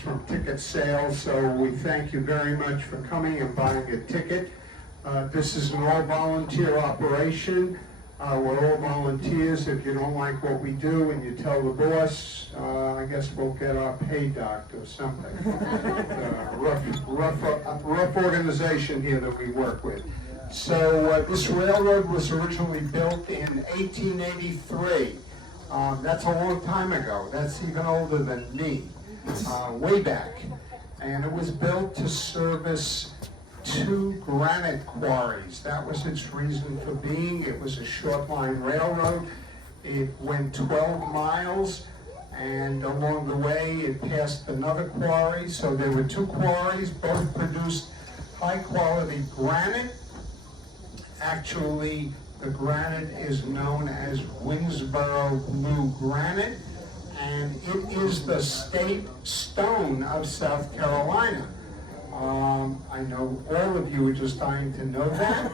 from ticket sales, so we thank you very much for coming and buying a ticket. This is an all-volunteer operation. We're all volunteers. If you don't like what we do and you tell the boss, I guess we'll get our pay docked or something. Rough organization here that we work with. So this railroad was originally built in 1883. That's a long time ago. That's even older than me, way back. And it was built to service 2 granite quarries. That was its reason for being. It was a short line railroad. It went 12 miles, and along the way it passed another quarry. So there were 2 quarries, both produced high quality granite. Actually, the granite is known as Winsboro Blue Granite, and it is the state stone of South Carolina. I know all of you are just dying to know that.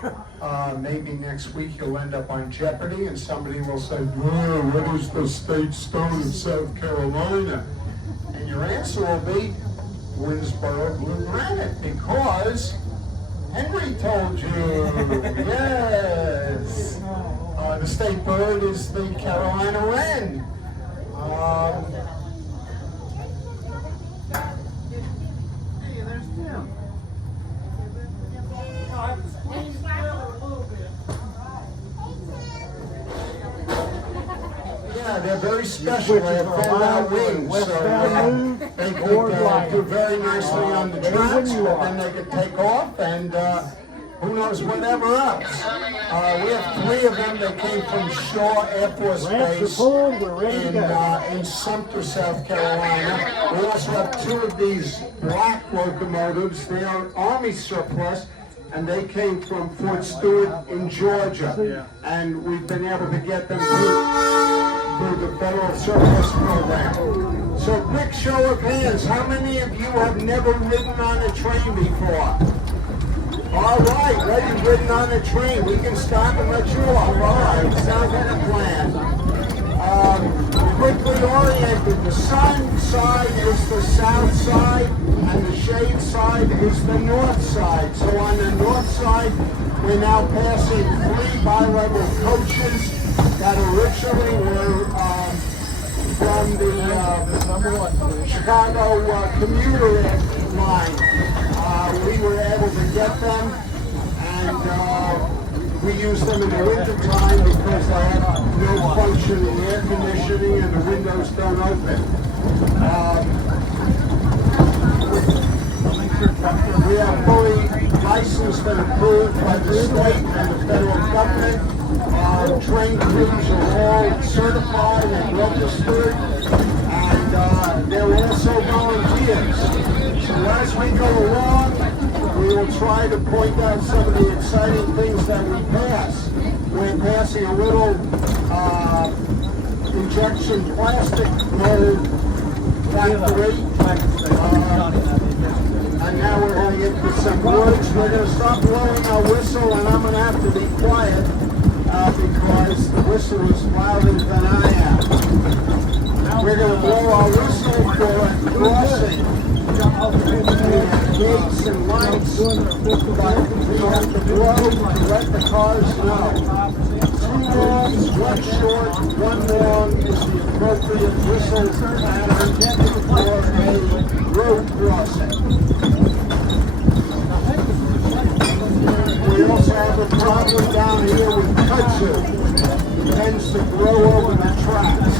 Maybe next week you'll end up on Jeopardy and somebody will say, what is the state stone of South Carolina? And your answer will be Winsboro Blue Granite, because Henry told you. Yes. The state bird is the Carolina wren. Yeah, they're very special. They have fold-out wings, so they could do very nicely on the tracks, but then they could take off and who knows whatever else. We have 3 of them that came from Shaw Air Force Base in Sumter, South Carolina. We also have 2 of these black locomotives. They are Army surplus, and they came from Fort Stewart in Georgia. And we've been able to get them through the Federal Surplus Program. So quick show of hands, how many of you have never ridden on a train before? All right, ready, ridden on a train. We can stop and let you off. All right, sounds like a plan. Quickly oriented, the sun side is the south side, and the shade side is the north side. So on the north side, we're now passing 3 bi-level coaches that originally were from the Chicago commuter line. We were able to get them, and we use them in the winter time because they have no functioning air conditioning and the windows don't open. We are fully licensed and approved by the state and the federal government. Train crews are all certified and registered, and they're also volunteers. So as we go along, we will try to point out some of the exciting things that we pass. We're passing a little injection plastic mold factory. And now we're going to get to some woods. We're going to stop blowing our whistle, and I'm going to have to be quiet because the whistle is louder than I am. We're going to blow our whistle for a crossing. Gates and lights, but we have to blow to let the cars know. 2 longs, 1 short, 1 long is the appropriate whistle pattern for a road crossing. We also have a problem down here with kudzu. It tends to grow over the tracks.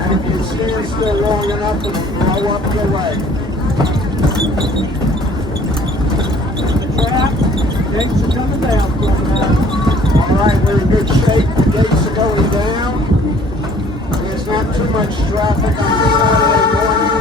And if you stand still long enough, it'll grow up your leg. Track, gates are coming down. All right, we're in good shape. The gates are going down. There's not too much traffic on Saturday morning.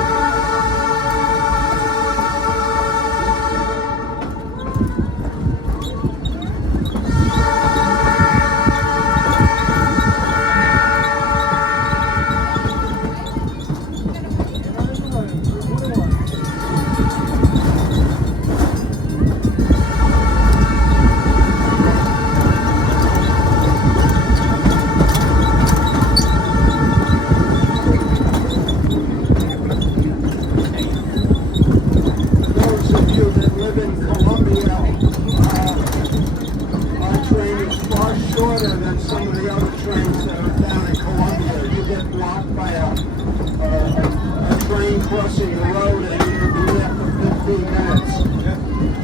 crossing the road and you're going to be there for 15 minutes.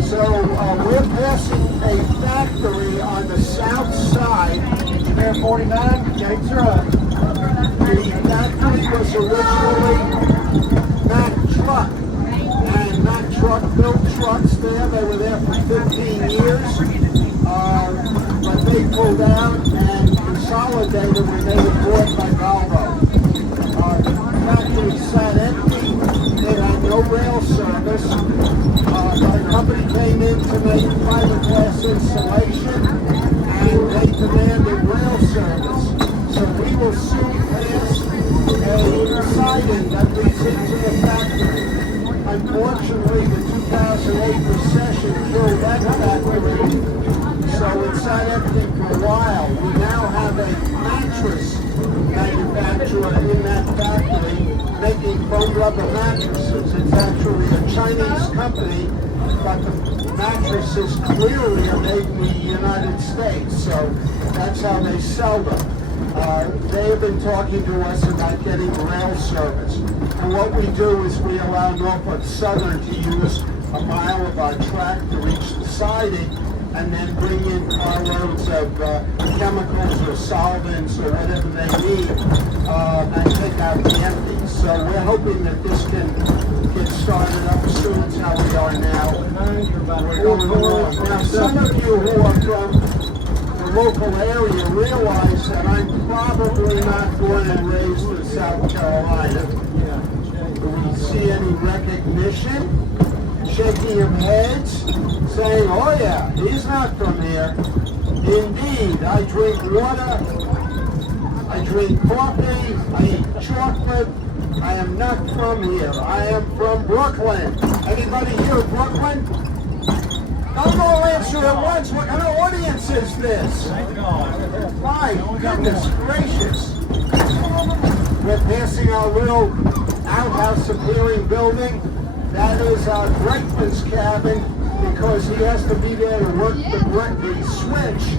So we're passing a factory on the south side. Air 49, gates are up. The factory was originally Mack Truck, and Mack Truck built trucks there. They were there for 15 years, but they pulled out and consolidated when they were bought by Volvo. The factory sat empty. It had no rail service. The company came in to make fiberglass insulation, and they demanded rail service. So we will soon pass a siding that leads into the factory. Unfortunately, the 2008 recession killed that factory, so it sat empty for a while. We now have a mattress manufacturer in that factory making foam rubber mattresses. It's actually a Chinese company, but the mattresses clearly are made in the United States, so that's how they sell them. They have been talking to us about getting rail service. And what we do is we allow Norfolk Southern to use a mile of our track to reach the siding and then bring in carloads of chemicals or solvents or whatever they need and take out the empties. So we're hoping that this can get started up soon as how we are now. We're going along. Now, some of you who are from the local area realize that I'm probably not born and raised in South Carolina. Do we see any recognition? Shaking of heads, saying, oh yeah, he's not from here. Indeed, I drink water, I drink coffee, I eat chocolate. I am not from here. I am from Brooklyn. Anybody here in Brooklyn? Don't all answer at once. What kind of audience is this? My goodness gracious. We're passing our little outhouse appearing building. That is our brakeman's cabin because he has to be there to work the switch.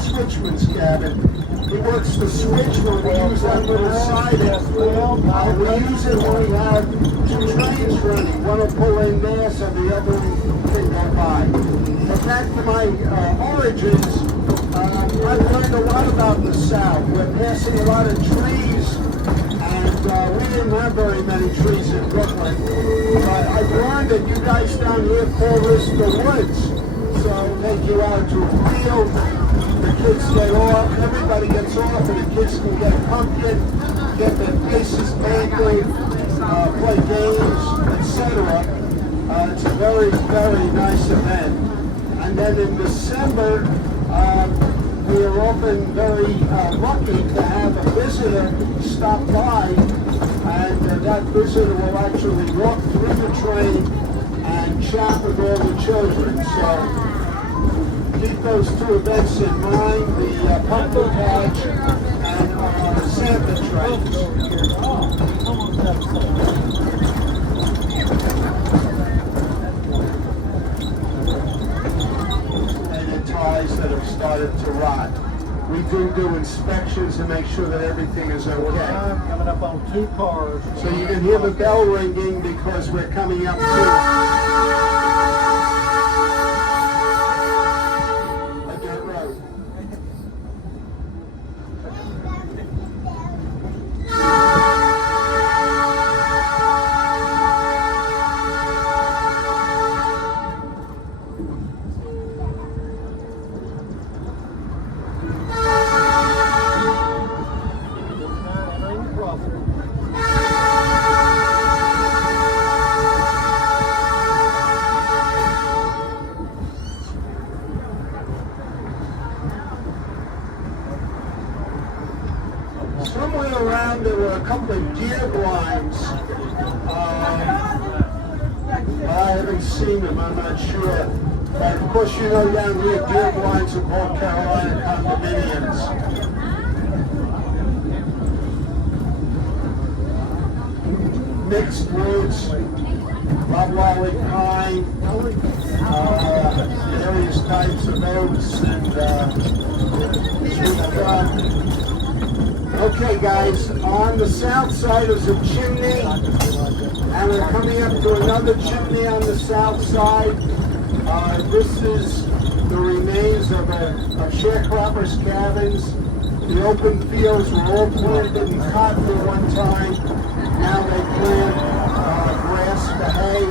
Switchman's cabin. He works the switch when we use that little siding. We use it when we have two trains running. One will pull in gas and the other can go by. But back to my origins, I've learned a lot about the South. We're passing a lot of trees, and we didn't have very many trees in Brooklyn. But I've learned that you guys down here call this the woods. So take you out to a field, the kids get off, everybody gets off, and the kids can get pumpkin, get their faces painted, play games, etc. It's a very, very nice event. And then in December, we are often very lucky to have a visitor stop by, and that visitor will actually walk through the train and chat with all the children. So keep those two events in mind, the pumpkin patch and the Santa trains. And the ties that have started to rot. We do inspections to make sure that everything is okay. Coming up on 2 cars. So you can hear the bell ringing because we're coming up to somewhere around there were a couple of deer blinds. I haven't seen them, I'm not sure. But of course you know down here deer blinds are called Carolina condominiums. Mixed woods, loblolly pine, various types of oaks, and Okay, guys, on the south side is a chimney, and we're coming up to another chimney on the south side. This is the remains of sharecroppers' cabins. The open fields were all planted and cotton at one time. Now they plant grass for hay,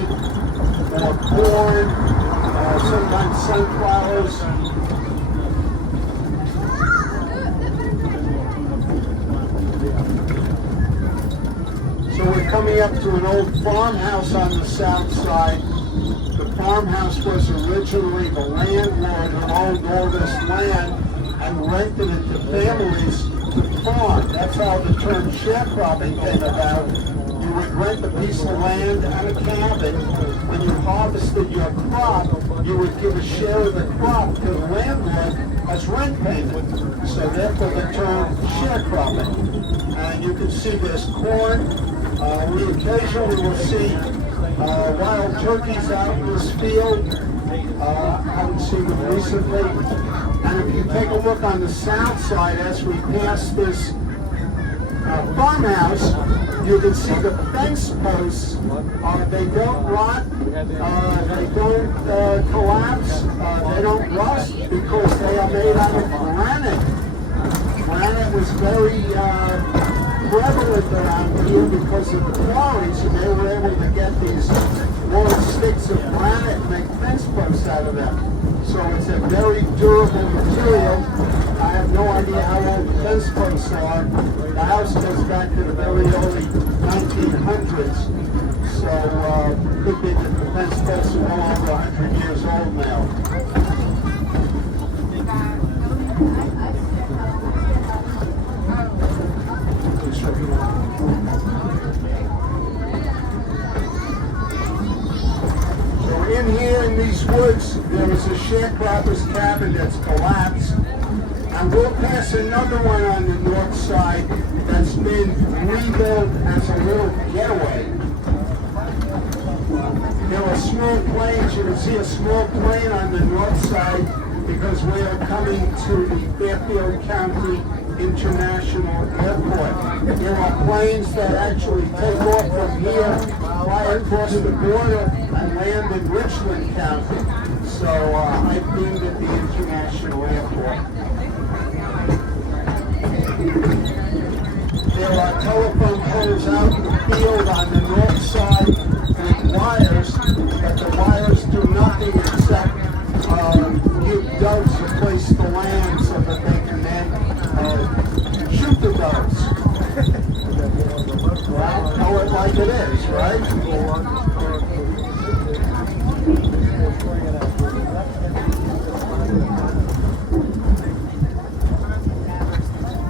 or corn, sometimes sunflowers. So we're coming up to an old farmhouse on the south side. The farmhouse was originally the landlord who owned all this land and rented it to families to farm. That's how the term sharecropping came about. You would rent a piece of land and a cabin. When you harvested your crop, you would give a share of the crop to the landlord as rent payment. So therefore the term sharecropping. And you can see there's corn. We occasionally will see wild turkeys out in this field. I haven't seen them recently. And if you take a look on the south side as we pass this farmhouse, you can see the fence posts. They don't rot, they don't collapse, they don't rust because they are made out of granite. Granite was very prevalent around here because of the quarries, and they were able to get these long sticks of granite and make fence posts out of them. So it's a very durable material. I have no idea how old the fence posts are. The house goes back to the very early 1900s. So could be that the fence posts are well over 100 years old now. So in here in these woods, there is a sharecropper's cabin that's collapsed. And we'll pass another one on the north side that's been rebuilt as a little getaway. There are small planes. You can see a small plane on the north side because we are coming to the Fairfield County International Airport. There are planes that actually take off from here, fly across the border, and land in Richland County. So I've been at the International Airport. There are telephone poles out in the field on the north side with wires, but the wires do nothing except give doves a place to land so that they can then shoot the doves. Well, tell it like it is, right?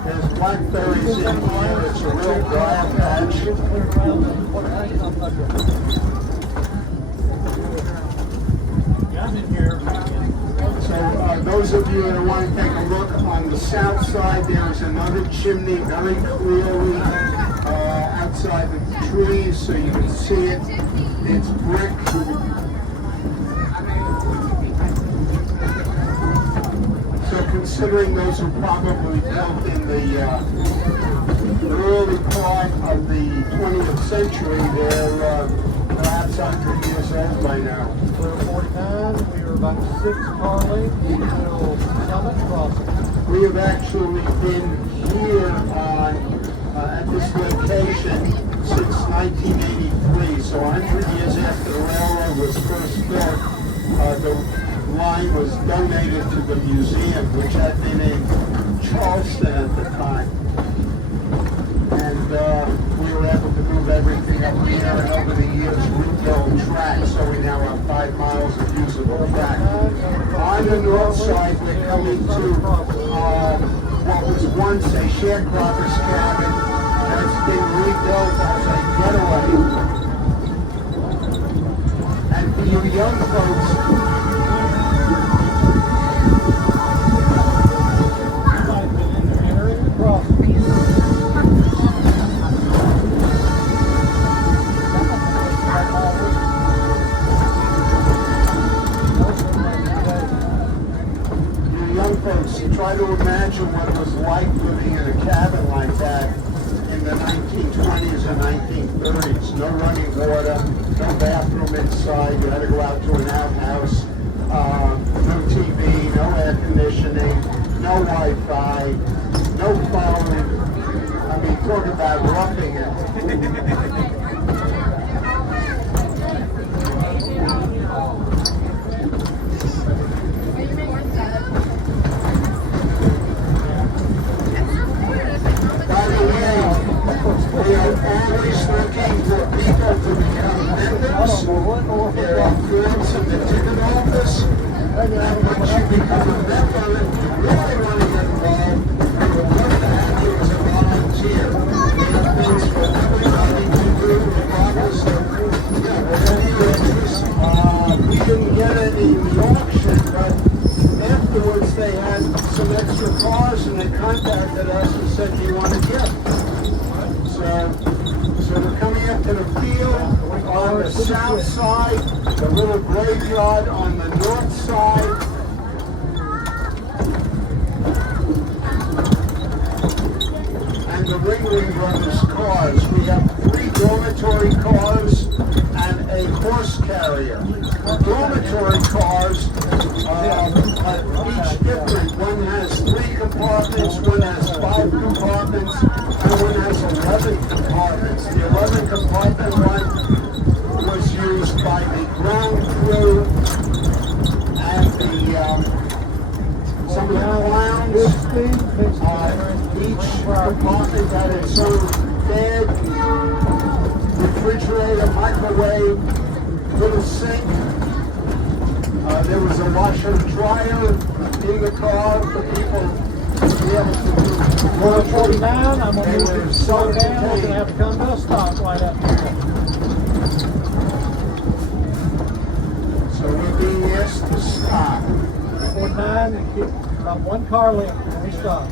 There's blackberries in here. It's a real briar patch. So those of you that want to take a look on the south side, there is another chimney very clearly outside the trees, so you can see it. It's brick. So considering those were probably built in the early part of the 20th century, they're perhaps 100 years old by now. We're 49, we were about 6 car lengths until Summit Crossing. We have actually been here at this location since 1983, so 100 years after the railroad was first built, the line was donated to the museum, which had been in Charleston at the time. And we were able to move everything up here, and over the years rebuild tracks, so we now have 5 miles of usable track. On the north side, we're coming to what was once a sharecropper's cabin that's been rebuilt as a getaway. And for you young folks, try to imagine what it was like living in a cabin like that streets. No running water, no bathroom inside. You had to go out to an outhouse. No TV, no air conditioning, no Wi-Fi, no phone. I mean, talk about roughing it. We are always looking for people to become members. There are forms in the ticket office. And once you become a member, if you really want to get involved, we would love to have you as a volunteer. We have things for everybody to do, regardless of whatever your interest. We didn't get any in the auction, but afterwards they had some extra cars and they contacted us and said, do you want to give? So we're coming up to the field on the south side, the little graveyard on the north side. And the Ringling Brothers cars. We have 3 dormitory cars and a horse carrier. The dormitory cars are each different. One has 3 compartments, one has 5 compartments, and one has 11 compartments. The 11 compartment one was used by the ground crew and some of the clowns. Each compartment had its own bed, refrigerator, microwave, little sink. There was a washer and dryer in the car for people to be able to do. 149, I'm going to move to slow down. We're going to have to come to a stop right up here. So we're being asked to stop. 49, about 1 car left. Let me stop.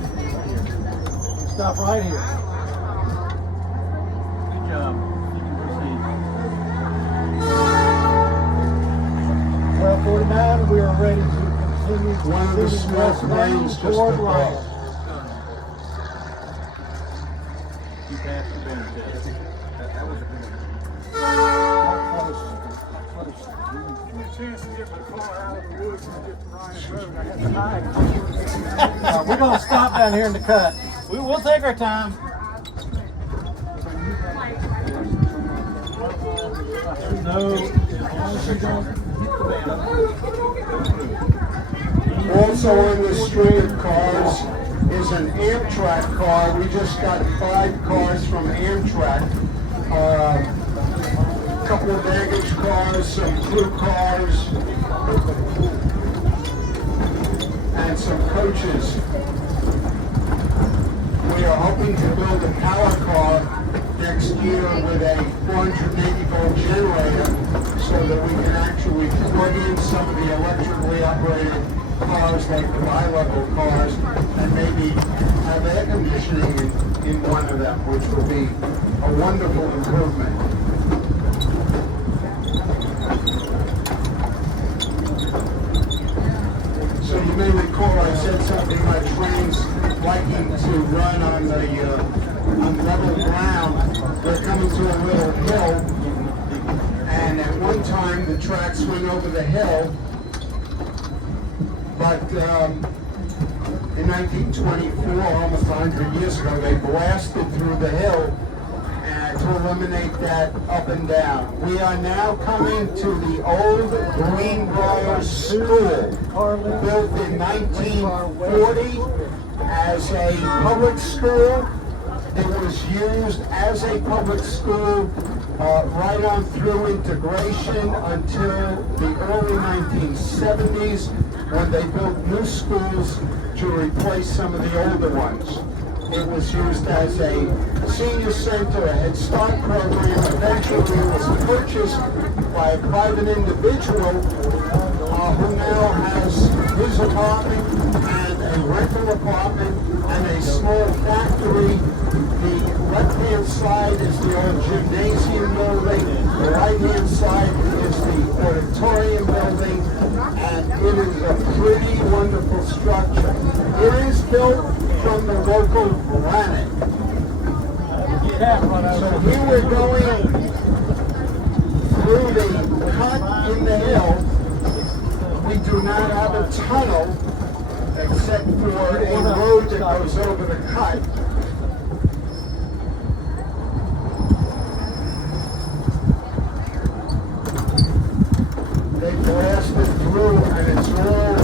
Stop right here. Good job. You can proceed. 1249, we are ready to continue One of the smoke lanes just toward above. Ryan. You passed the bench test. That was a good We're going to stop down here in the cut. We'll take our time. Also on the string of cars is an Amtrak car. We just got 5 cars from Amtrak. A couple of baggage cars, some crew cars, and some coaches. We are hoping to build a power car next year with a 480-volt generator so that we can actually plug in some of the electrically operated cars like the bi-level cars and maybe have air conditioning in one of them, which will be a wonderful improvement. So you may recall I said something about trains liking to run on level ground. They're coming to a little hill, and at one time the tracks went over the hill, but in 1924, almost 100 years ago, they blasted through the hill to eliminate that up and down. We are now coming to the old Greenbrier School, built in 1940 as a public school. It was used as a public school right on through integration until the early 1970s when they built new schools to replace some of the older ones. It was used as a senior center, a Head Start program. Eventually it was purchased by a private individual who now has his apartment and a rental apartment and a small factory. The left-hand side is the old gymnasium building. The right-hand side is the auditorium building. And it is a pretty wonderful structure. It is built from the local granite. cat run So over. here we're going through the cut in the hill. We do not have a tunnel except for a road that goes over the cut. They blasted through and it's all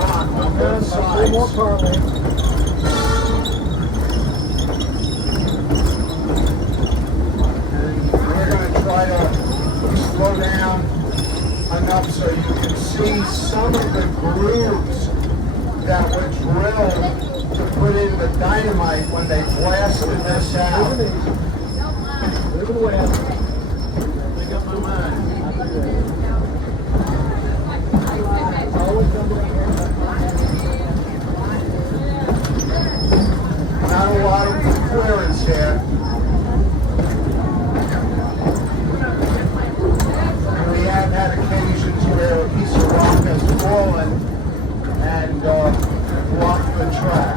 rock on both Three more sides. car lengths. And we're going to try to slow down enough so you can see some of the grooves that were drilled to put in the dynamite when they blasted this out. Move it west. Make up my mind. Always come down here. Not a lot of clearance here. And we have had occasions where a piece of rock has fallen and blocked the track.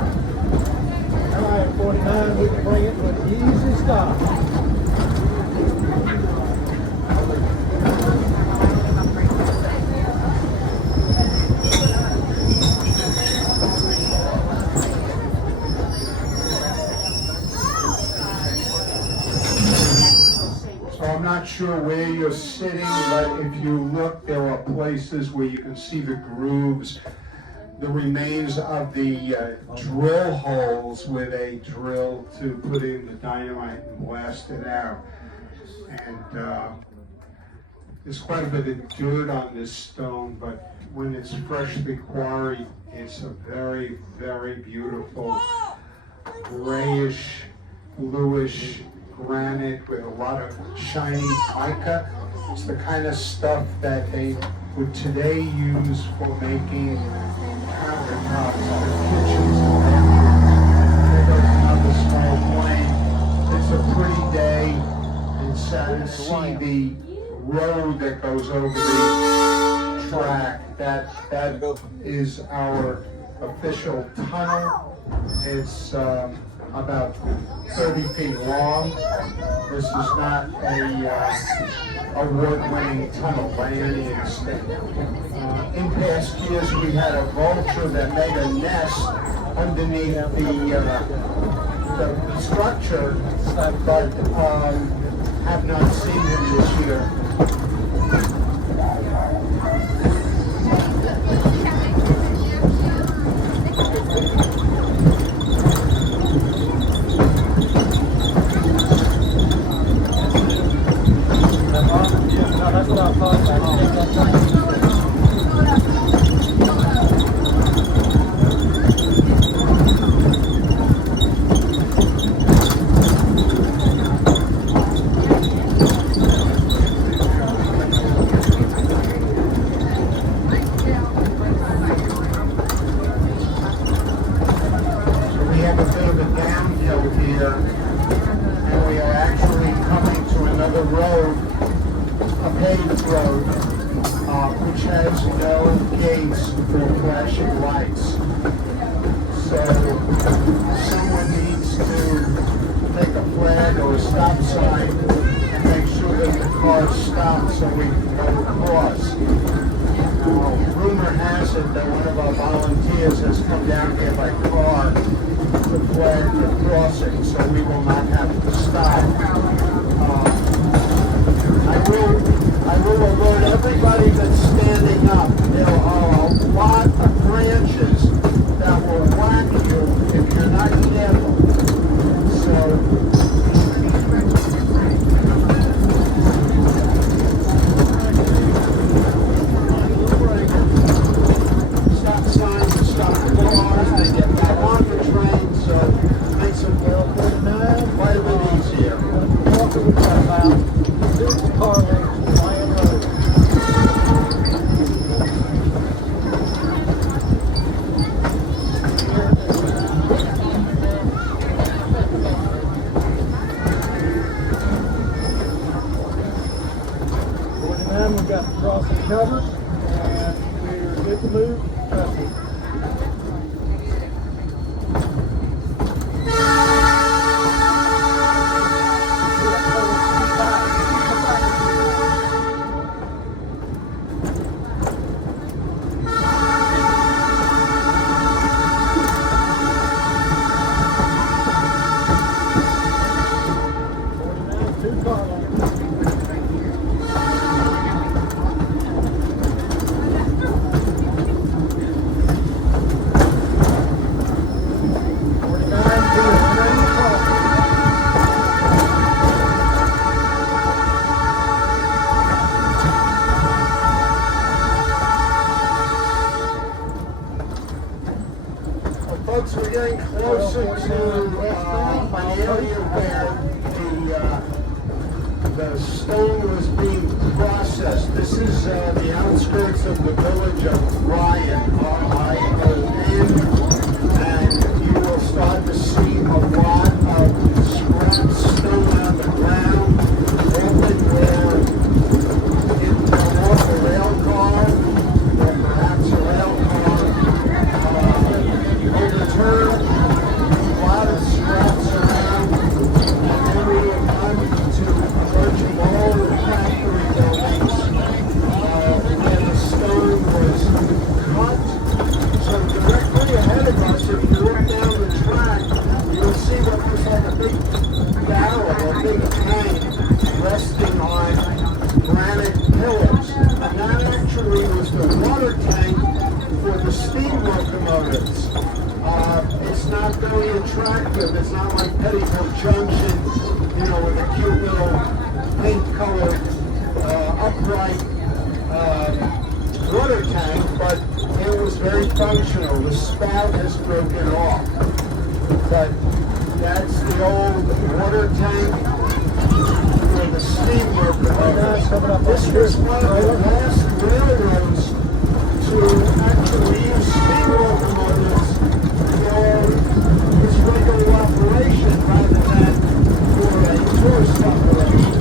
All right, 49, we can bring it to an easy stop. So I'm not sure where you're sitting, but if you look, there are places where you can see the grooves, the remains of the drill holes where they drilled to put in the dynamite and blast it out. And there's quite a bit of dirt on this stone, but when it's freshly quarried, it's a very, very beautiful grayish, bluish granite with a lot of shiny mica. It's the kind of stuff that they would today use for making countertops for kitchens and bathrooms. There goes another small plane. It's a pretty day, and sad to see the road that goes over the track. That is our official tunnel. It's about 30 feet long. This is not a award-winning tunnel by any extent. In past years, we had a vulture that made a nest underneath the structure, but have not seen him this year. That's what I'm talking about. We have a bit of a downhill here, and we are actually coming to another road, a paved road, which has no gates for flashing lights. So someone needs to take a flag or a stop sign and make sure that the cars stop so we can go across. Now, rumor has it that one of our volunteers has come down here by car to flag the crossing, so we will not have to stop. I will alert everybody that's standing up. There are a lot of branches that will whack you if you're not careful. So, stop signs and stop the cars, they get back on the train, so it makes it quite a bit easier. What we talk about, 6 car lengths, Lion Road. We've got the crossing covered, and we're good to move. Trust me. stone was being processed. This is the outskirts of the village of Ryan, R-I-O-N, and you will start to see a lot of scrap stone on the ground, often where it fell off a rail car, or perhaps a rail car overturned, a lot of scraps around, and then we will come to approaching all the factory buildings where the stone was cut. So directly ahead of us, if you look down the track, you'll see what looks like a big barrel, a big tank resting on granite pillars. And that actually was the water tank for the steam locomotives. It's not very attractive. It's not like Petticoat Junction, you know, with a cute little paint-colored, upright water tank, but it was very functional. The spout has broken off. But that's the old water tank for the steam locomotives. This was one of the last railroads to actually use steam locomotives for its regular operation rather than for a tourist operation.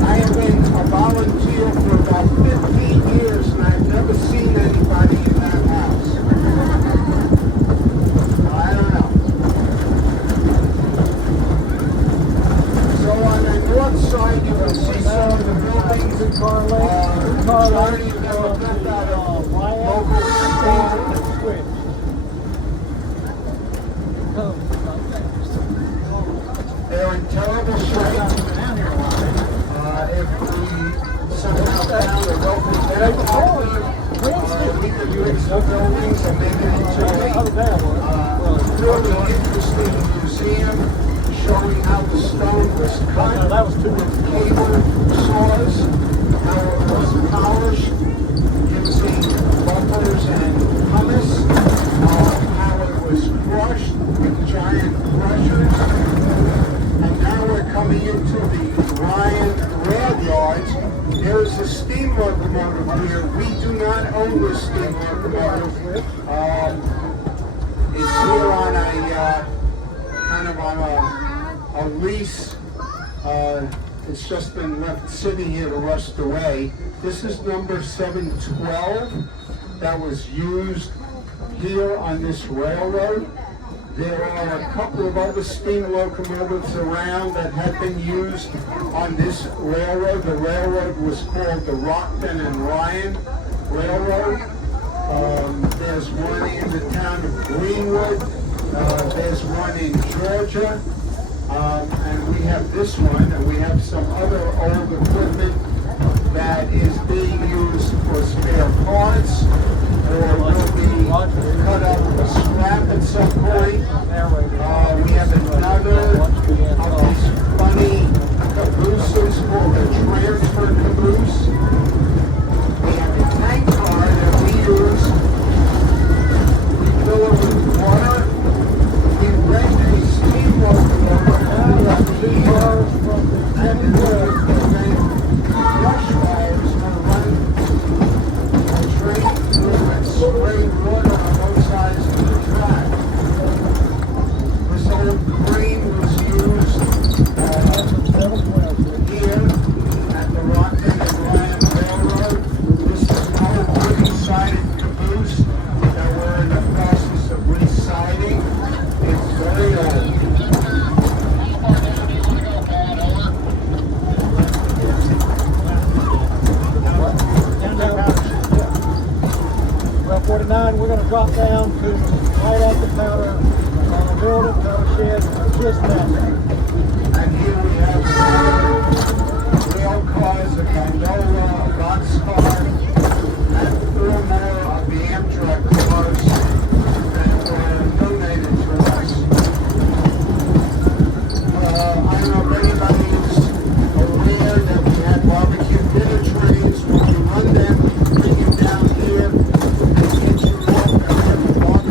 I have been a volunteer for about 15 years and I've never seen anybody in that house. I don't know. So on the north side you will see some of the buildings. Majority of them are built out of local stone. They're in terrible shape. If we somehow found a local benefactor, we could use the buildings and make it into a really interesting museum showing how the stone was cut with cable saws, how it was polished using buffers and pumice, how it was crushed with giant crushers. And now we're coming into the Ryan rail yards. There is a steam locomotive here. We do not own this steam locomotive. It's here on a kind of on a lease. It's just been left sitting here to rust away. This is number 712 that was used here on this railroad. There are a couple of other steam locomotives around that have been used on this railroad. The railroad was called the Rockton and Ryan Railroad. There's one in the town of Greenwood. There's one in Georgia. And we have this one, and we have some other old equipment that is being used for spare parts or will be cut up for scrap at some point. We have another of these funny cabooses called a transfer caboose. We have a tank car that we use. We fill it with water. We rent a steam locomotive and rush wires will run a train through and spray water on both sides of the track. This old crane was used here at the Rockton and Ryan Railroad. This is an old wooden-sided caboose that we're in the process of re-siding. It's very old. Well, 49, we're going to drop down to right at the powder building, powder shed, just now. And here we have rail cars, a gondola, a boxcar, and 4 more of the Amtrak cars that were donated to us. I don't know if anybody is aware that we had barbecue dinner trains. When we run them, we bring you down here and get you off at the barbecue.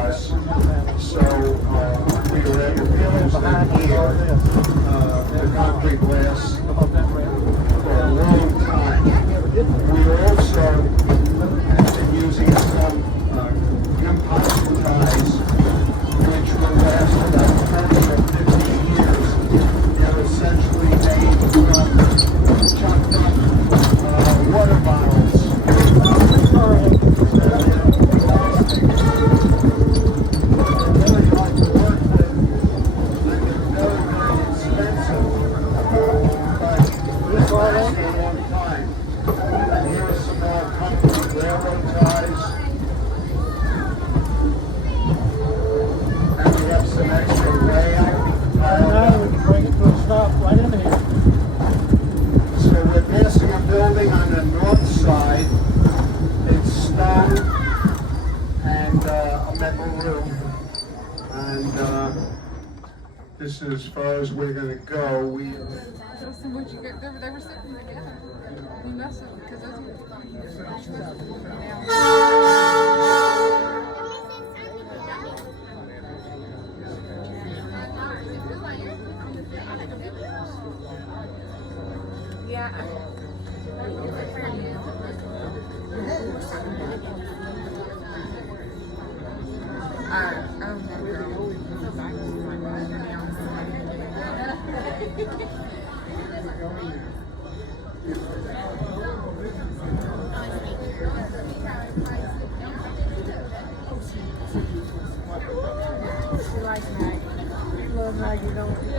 us. So we were able to use them here, the concrete glass, for a long time. We also have been using some composite ties, which will last about 40 or 50 years. They're essentially made from chopped up water bottles. Very hard to work with, and they're very, very expensive. But this lasts a long time. And here are some more comfort railroad ties. And we have some extra layout. Now we can bring it to a stop right in here. So we're passing a building on the north side. It's stone and a metal roof. And this is as far as we're going to go. We They were sitting together. You must have, because those She likes Maggie. You love Maggie, don't you?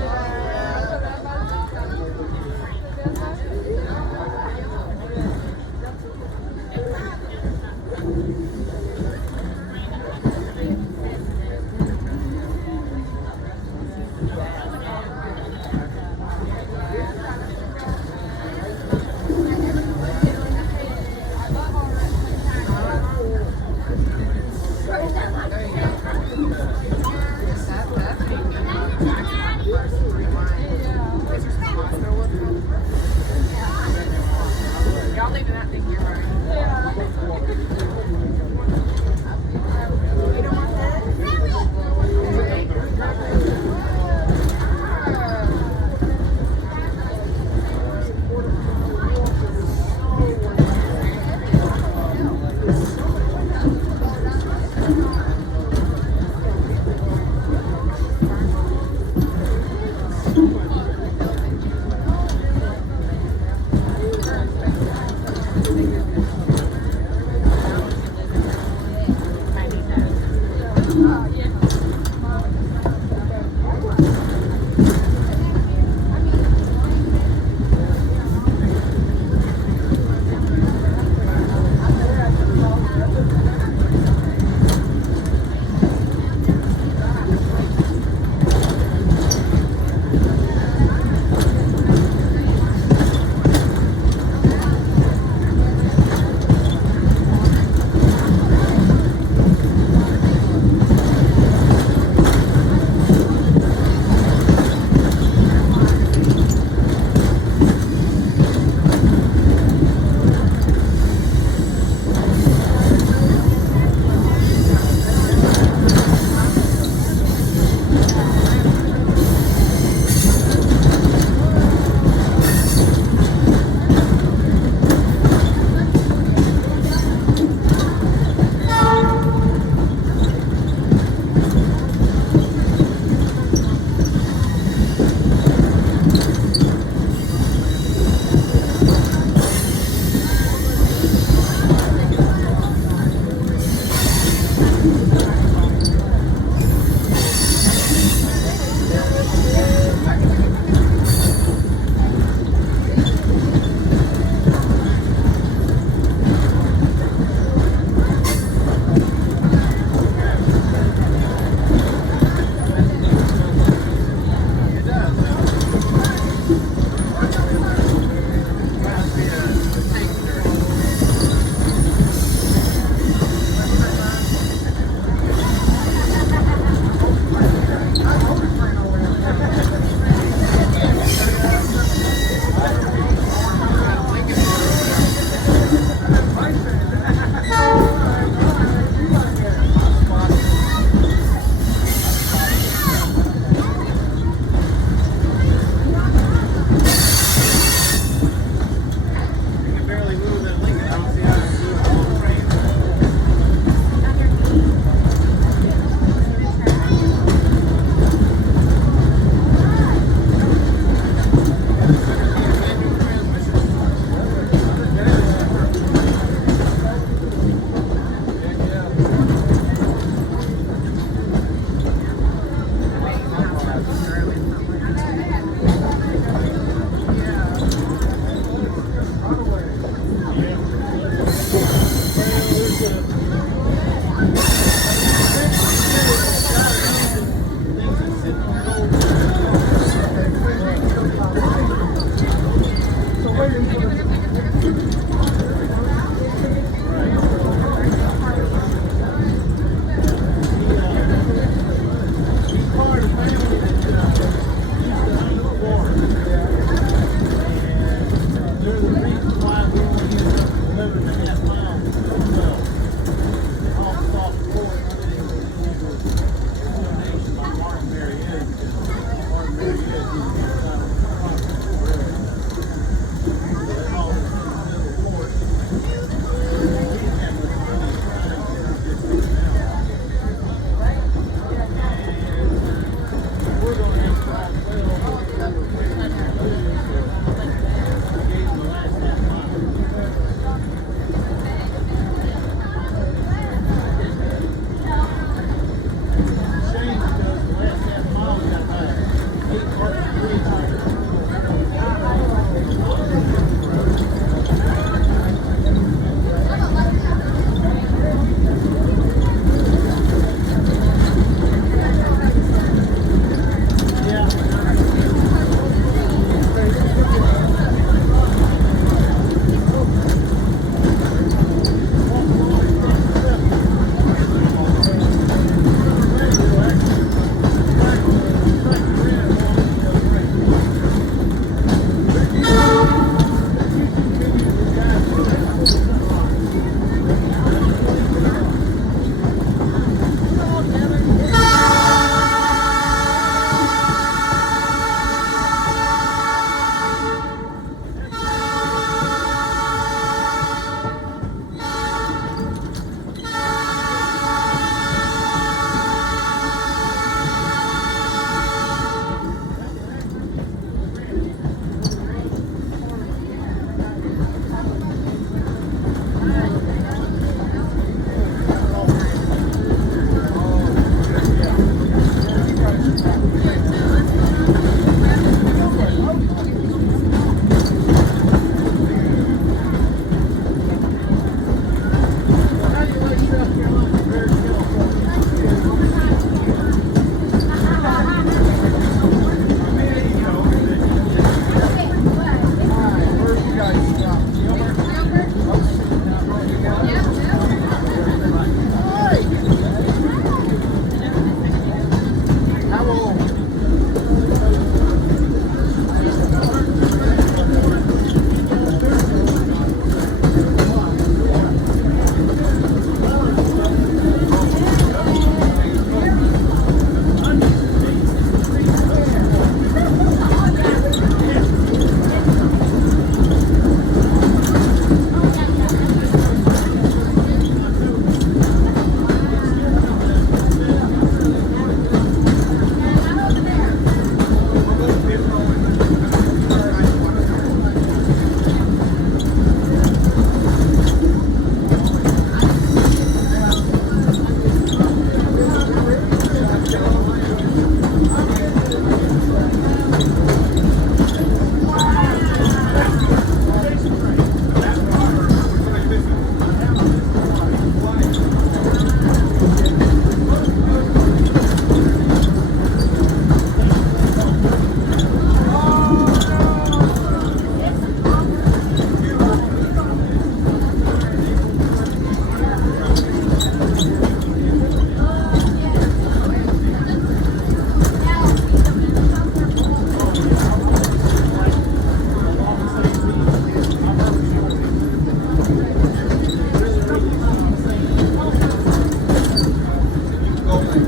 Y'all leaving that thing here, right? You don't want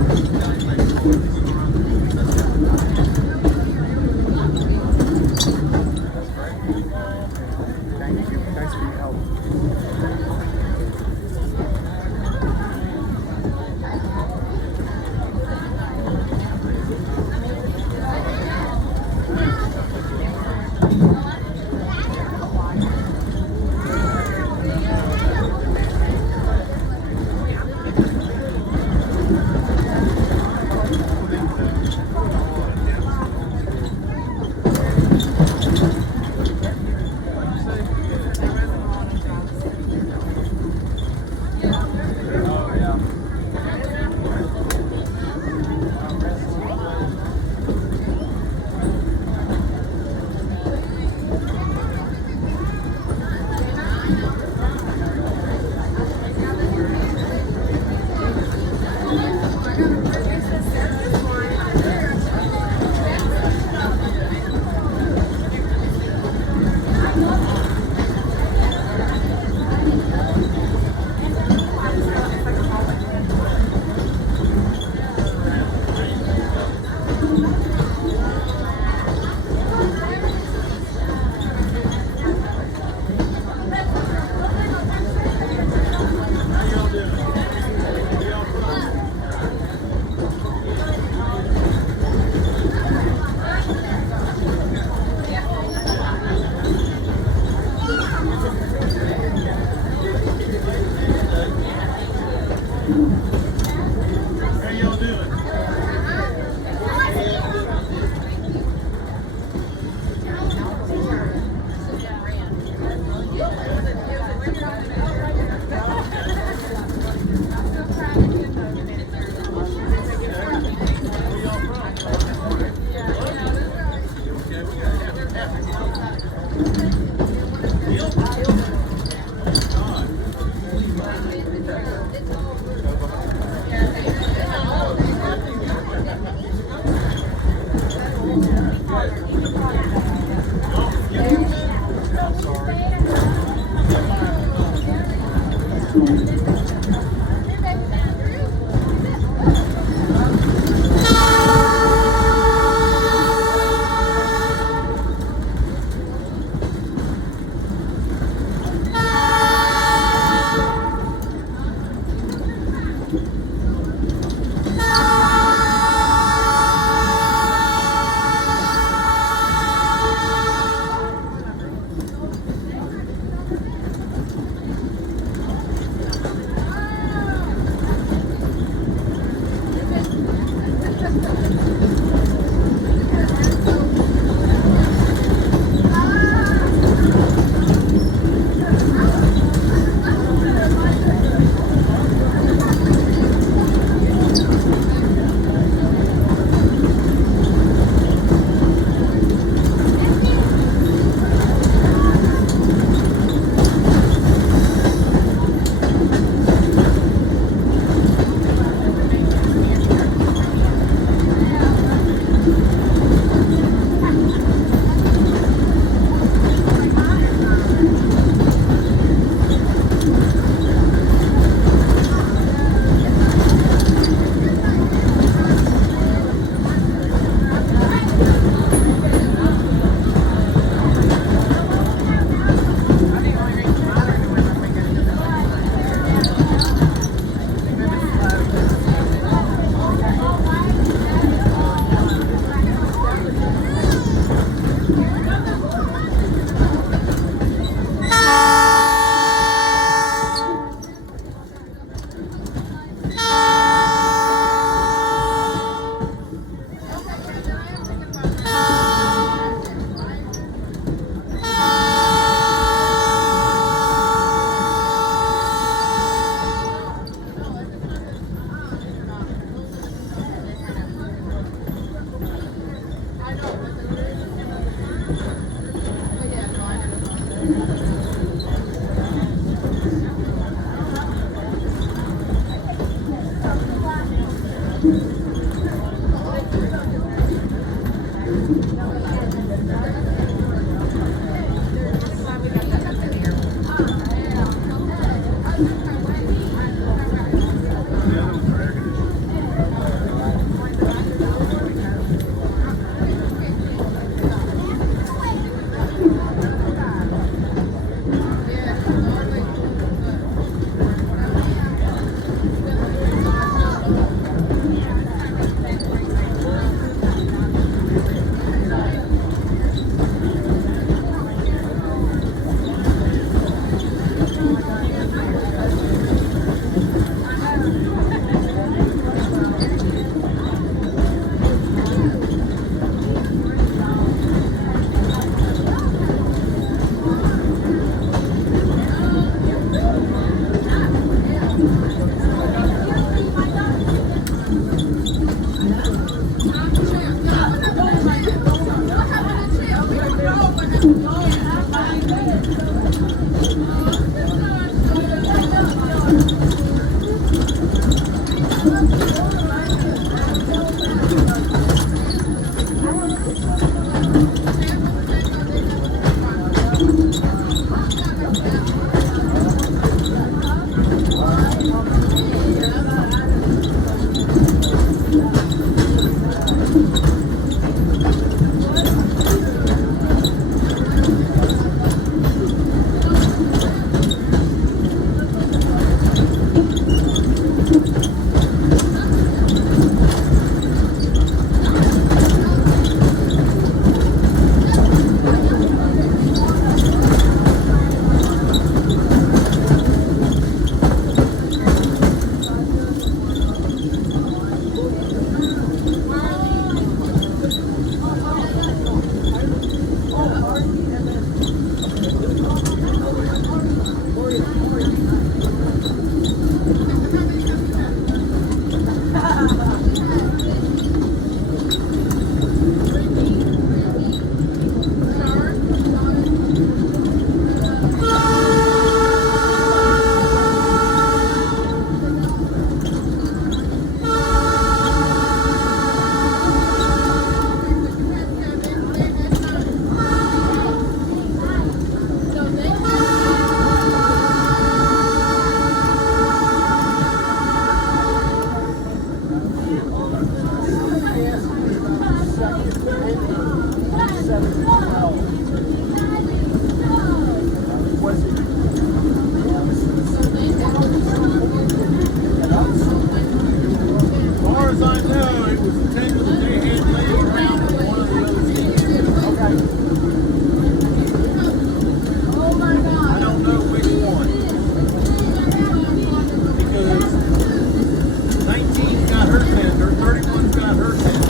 Thank you. Thanks for your help. I don't know which one. Because 19's got her tender, 31's got her tender.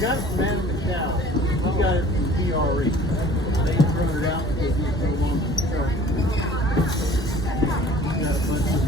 Got it from Adam and Cow. He got it from PRE. They threw it out because he was no longer in the truck. He got a bunch of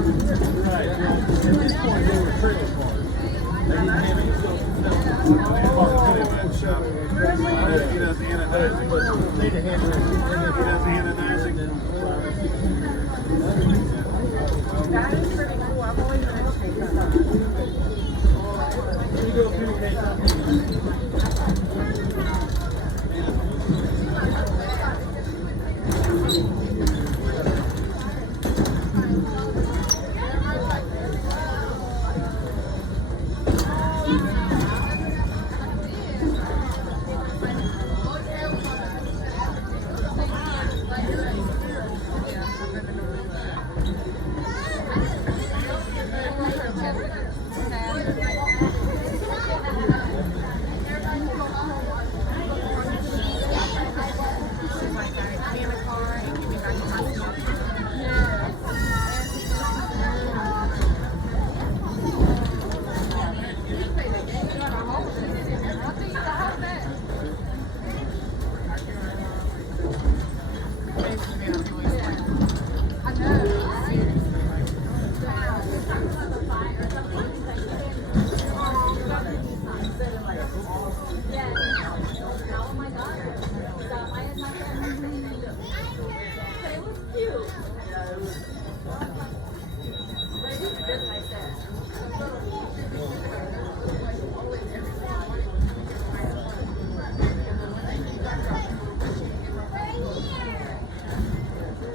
Right. At this point, they were trailer parks. They didn't have any He does anodizing. He does anodizing. That is pretty cool. I'm always going to check that out. You go communicate something.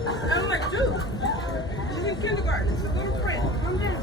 I'm like, dude, you're in kindergarten. So go to print. Come down.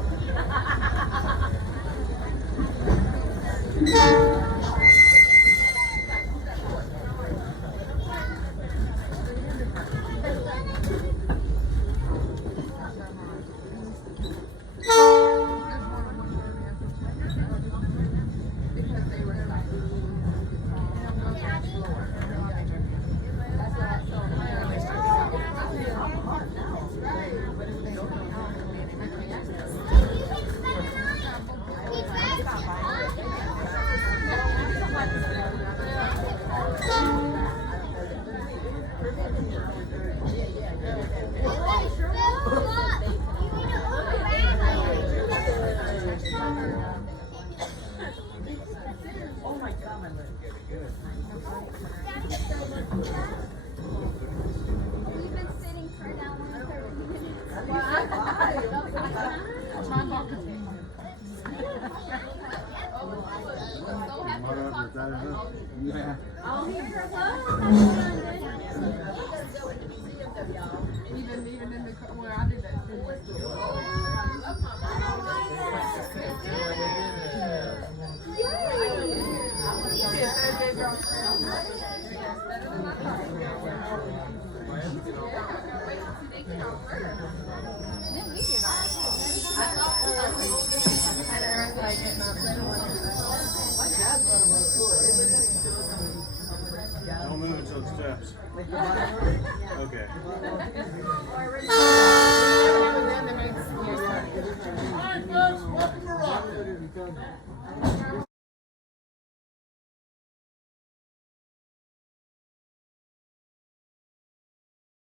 We've been sitting for now 30 minutes. Yeah. I'll hear her Even in the well, I did that too. Don't move until it steps. Okay. Then it makes All right, folks, welcome to Rockland.